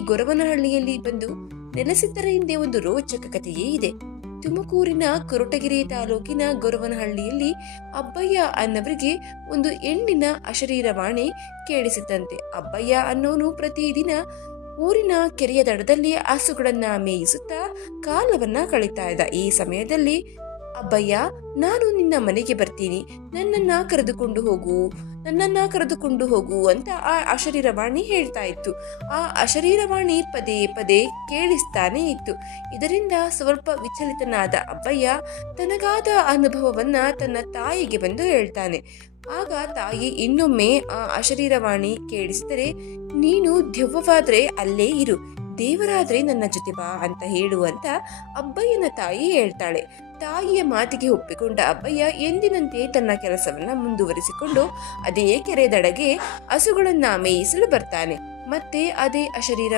ಗೊರವನಹಳ್ಳಿಯಲ್ಲಿ ಬಂದು ನೆಲೆಸಿದ್ದರ ಹಿಂದೆ ಒಂದು ರೋಚಕ ಕಥೆಯೇ ಇದೆ. ತುಮಕೂರಿನ ಕೊರಟಗೆರೆ ತಾಲೂಕಿನ ಗೊರವನಹಳ್ಳಿಯಲ್ಲಿ ಅಬ್ಬಯ್ಯ ಅನ್ನವರಿಗೆ ಒಂದು ಹೆಣ್ಣಿನ ಅಶರೀರವಾಣಿ ಕೇಳಿಸಿದ್ದಂತೆ. ಅಬ್ಬಯ್ಯ ಅನ್ನೋನು ಪ್ರತಿದಿನ ಊರಿನ ಕೆರೆಯ ದಡದಲ್ಲಿ ಹಸುಗಳನ್ನ ಮೇಯಿಸುತ್ತಾ ಕಾಲವನ್ನ ಕಳೀತಾ ಇದ್ದ. ಈ ಸಮಯದಲ್ಲಿ ಅಬ್ಬಯ್ಯ, ನಾನು ನಿನ್ನ ಮನೆಗೆ ಬರ್ತೀನಿ, ನನ್ನನ್ನ ಕರೆದುಕೊಂಡು ಹೋಗು ಅಂತ ಆ ಅಶರೀರವಾಣಿ ಹೇಳ್ತಾ ಇತ್ತು. ಆ ಅಶರೀರವಾಣಿ ಪದೇ ಪದೇ ಕೇಳಿಸ್ತಾನೆ ಇತ್ತು. ಇದರಿಂದ ಸ್ವಲ್ಪ ವಿಚಲಿತನಾದ ಅಬ್ಬಯ್ಯ ತನಗಾದ ಅನುಭವವನ್ನ ತನ್ನ ತಾಯಿಗೆ ಬಂದು ಹೇಳ್ತಾನೆ. ಆಗ ತಾಯಿ ಇನ್ನೊಮ್ಮೆ ಆ ಅಶರೀರವಾಣಿ ಕೇಳಿಸಿದರೆ, ನೀನು ದೆವ್ವವಾದ್ರೆ ಅಲ್ಲೇ ಇರು, ದೇವರಾದ್ರೆ ನನ್ನ ಜೊತೆ ಬಾ ಅಂತ ಹೇಳುವಂತ ಅಬ್ಬಯ್ಯನ ತಾಯಿ ಹೇಳ್ತಾಳೆ. ತಾಯಿಯ ಮಾತಿಗೆ ಒಪ್ಪಿಕೊಂಡ ಅಬ್ಬಯ್ಯ ಎಂದಿನಂತೆ ತನ್ನ ಕೆಲಸವನ್ನ ಮುಂದುವರಿಸಿಕೊಂಡು ಅದೇ ಕೆರೆ ದಡಗೆ ಹಸುಗಳನ್ನ ಮೇಯಿಸಲು ಬರ್ತಾನೆ. ಮತ್ತೆ ಅದೇ ಅಶರೀರ